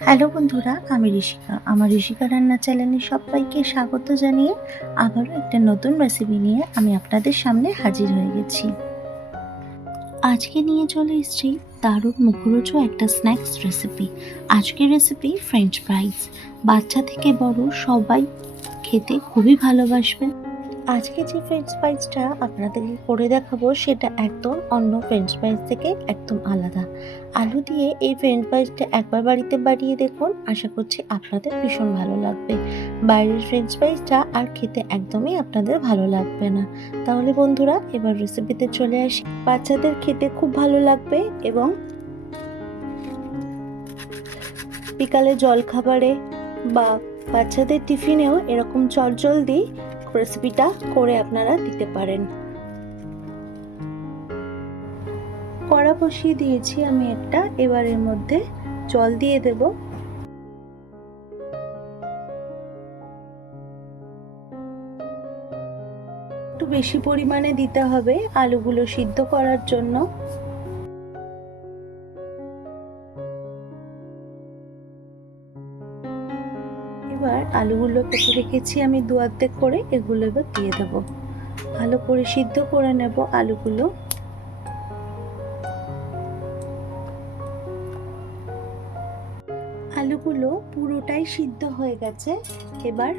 Hello বন্ধুরা, আমি ঋষিকা। আমার ঋষিকা রান্না চ্যানেলে সবাইকে স্বাগত জানিয়ে আবারও একটা নতুন রেসিপি নিয়ে আমি আপনাদের সামনে হাজির হয়ে গেছি। আজকে নিয়ে চলে এসেছি দারুণ মুখরোচক একটা স্ন্যাক্স রেসিপি আজকের রেসিপি ফ্রেঞ্চ ফ্রাইজ বাচ্চা থেকে বড় সবাই খেতে খুবই ভালোবাসবে আজকে যে ফ্রেঞ্চ ফ্রাইজটা আপনাদেরকে করে দেখাবো, সেটা একদম অন্য ফ্রেঞ্চ ফ্রাইজ থেকে একদম আলাদা। আলু দিয়ে এই ফ্রেঞ্চ ফ্রাইজটা একবার বাড়িতে বাড়িয়ে দেখুন, আশা করছি আপনাদের ভীষণ ভালো লাগবে। বাইরের ফ্রেঞ্চ ফ্রাইজটা আর খেতে একদমই আপনাদের ভালো লাগবে না। তাহলে বন্ধুরা, এবার রেসিপিতে চলে আসি। বাচ্চাদের খেতে খুব ভালো লাগবে এবং বিকালে জল খাবারে বা বাচ্চাদের টিফিনেও এরকম চটজলদি রেসিপিটা করে আপনারা দিতে পারেন। কড়া বসিয়ে দিয়েছি আমি একটা, এবার এর মধ্যে জল দিয়ে দেব। একটু বেশি পরিমাণে দিতে হবে আলুগুলো সিদ্ধ করার জন্য। আলুগুলো কেটে রেখেছি আমি দু অর্ধেক করে, এগুলো এবার দিয়ে দেব। ভালো করে সিদ্ধ করে নেব আলুগুলো। আলুগুলো পুরোটাই সিদ্ধ হয়ে গেছে। এবার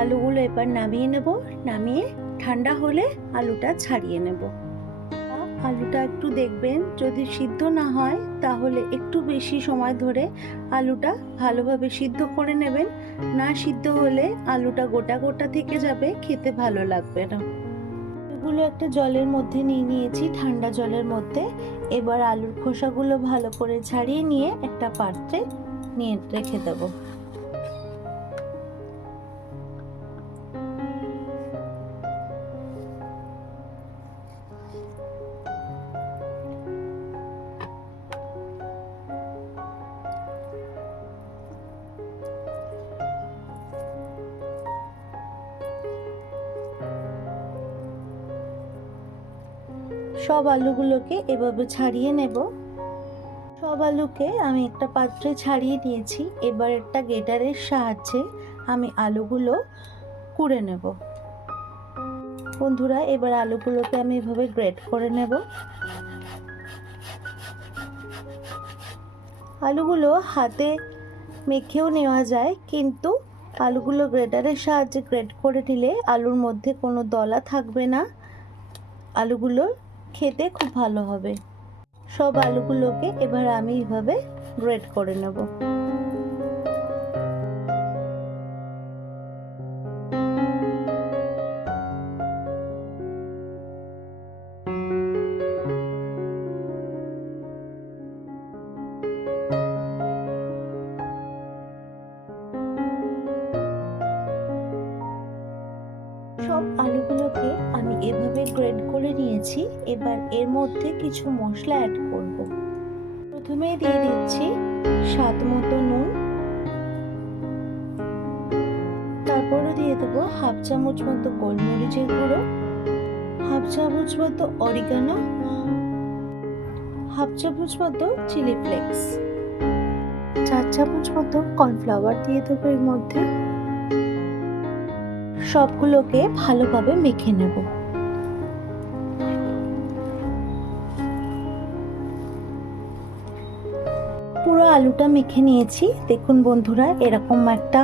আলুগুলো এবার নামিয়ে নেব। নামিয়ে ঠান্ডা হলে আলুটা ছাড়িয়ে নেব। আলুটা একটু দেখবেন, যদি সিদ্ধ না হয়, তাহলে একটু বেশি সময় ধরে আলুটা ভালোভাবে সিদ্ধ করে নেবেন। না সিদ্ধ হলে আলুটা গোটা গোটা থেকে যাবে, খেতে ভালো লাগবে না। এগুলো একটা জলের মধ্যে নিয়ে নিয়েছি, ঠান্ডা জলের মধ্যে। এবার আলুর খোসাগুলো ভালো করে ছাড়িয়ে নিয়ে একটা পাত্রে নিয়ে রেখে দেবো। সব আলুগুলোকে এভাবে ছাড়িয়ে নেব। সব আলুকে আমি একটা পাত্রে ছাড়িয়ে নিয়েছি। এবার একটা গেটারের সাহায্যে আমি আলুগুলো কুড়ে নেব। বন্ধুরা, এবার আলুগুলোকে আমি এভাবে গ্রেট করে নেব। আলুগুলো হাতে মেখেও নেওয়া যায়, কিন্তু আলুগুলো গ্রেটারের সাহায্যে গ্রেট করে নিলে আলুর মধ্যে কোনো দলা থাকবে না। আলুগুলো খেতে খুব ভালো হবে। সব আলুগুলোকে এবার আমি এইভাবে গ্রেট করে নেব। এবার এর মধ্যে কিছু মশলা অ্যাড করব। প্রথমে দিয়ে দিচ্ছি স্বাদ মতো নুন। তারপরে দিয়ে দেবো হাফ চামচ মতো গোলমরিচের গুঁড়ো, হাফ চামচ মতো অরিগানো হাফ চামচ মতো চিলি ফ্লেক্স চার চামচ মতো কর্নফ্লাওয়ার দিয়ে দেবো এর মধ্যে। সবগুলোকে ভালোভাবে মেখে নেব। পুরো আলুটা মেখে নিয়েছি। দেখুন বন্ধুরা, এরকম একটা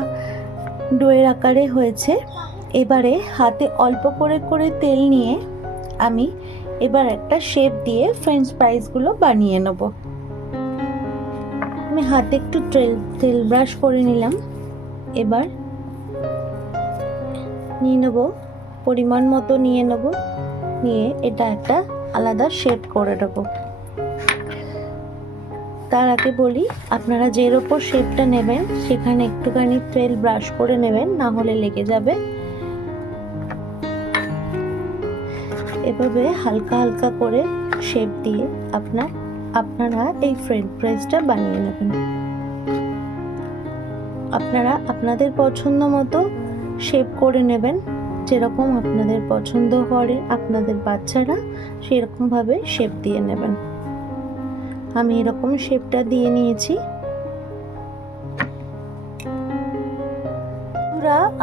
ডোয়ের আকারে হয়েছে। এবারে হাতে অল্প করে করে তেল নিয়ে আমি এবার একটা শেপ দিয়ে ফ্রেঞ্চ ফ্রাইজগুলো বানিয়ে নেব। আমি হাতে একটু তেল তেল ব্রাশ করে নিলাম। এবার নিয়ে নেব, পরিমাণ মতো নিয়ে নেব। নিয়ে এটা একটা আলাদা শেপ করে দেব তার আগে বলি, আপনারা যের ওপর শেপটা নেবেন, সেখানে একটুখানি তেল ব্রাশ করে নেবেন, না হলে লেগে যাবে। এভাবে হালকা হালকা করে শেপ দিয়ে আপনার, আপনারা এই ফ্রেঞ্চ ফ্রাইজটা বানিয়ে নেবেন। আপনারা আপনাদের পছন্দ মতো শেপ করে নেবেন, যেরকম আপনাদের পছন্দ করে আপনাদের বাচ্চারা, সেরকমভাবে শেপ দিয়ে নেবেন। আমি এরকম শেপটা দিয়ে নিয়েছি।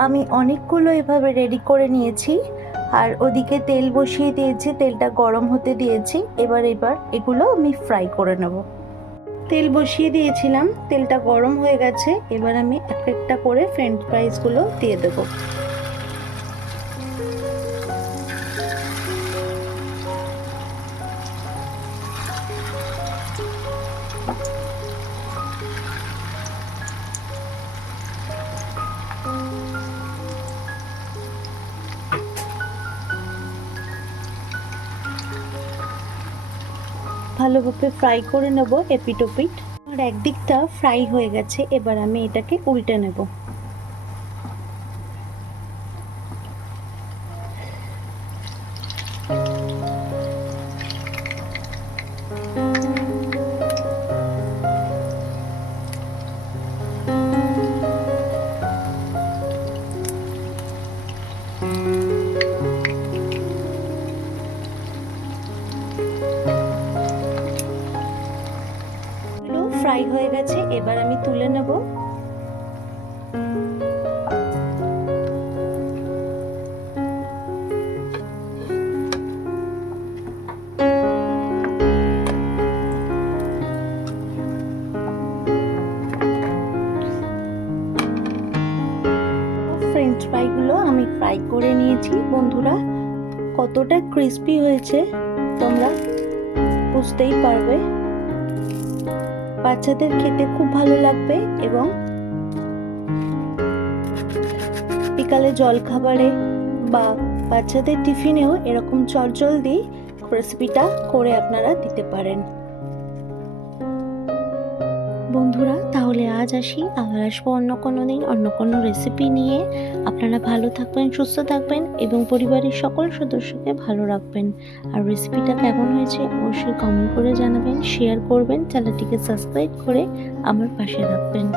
আমি অনেকগুলো এভাবে রেডি করে নিয়েছি। আর ওদিকে তেল বসিয়ে দিয়েছি, তেলটা গরম হতে দিয়েছি। এবার এবার এগুলো আমি ফ্রাই করে নেব। তেল বসিয়ে দিয়েছিলাম, তেলটা গরম হয়ে গেছে। এবার আমি এক একটা করে ফ্রেঞ্চ ফ্রাইসগুলো দিয়ে দেবো। ভালোভাবে ফ্রাই করে নেব, এপিটোপিট। আমার একদিকটা ফ্রাই হয়ে গেছে, এবার আমি এটাকে উল্টে নেব। ফ্রাই হয়ে গেছে, এবার আমি তুলে নেব। ফ্রেঞ্চ ফ্রাইগুলো আমি ফ্রাই করে নিয়েছি, বন্ধুরা। কতটা ক্রিস্পি হয়েছে, তোমরা বুঝতেই পারবে। বাচ্চাদের খেতে খুব ভালো লাগবে এবং বিকালে জল খাবারে বা বাচ্চাদের টিফিনেও এরকম চটজলদি রেসিপিটা করে আপনারা দিতে পারেন। বন্ধুরা, তাহলে আজ আসি। আবার আসব অন্য কোনো দিন, অন্য কোনো রেসিপি নিয়ে। আপনারা ভালো থাকবেন, সুস্থ থাকবেন এবং পরিবারের সকল সদস্যকে ভালো রাখবেন। আর রেসিপিটা কেমন হয়েছে অবশ্যই কমেন্ট করে জানাবেন শেয়ার করবেন চ্যানেলটিকে সাবস্ক্রাইব করে আমার পাশে রাখবেন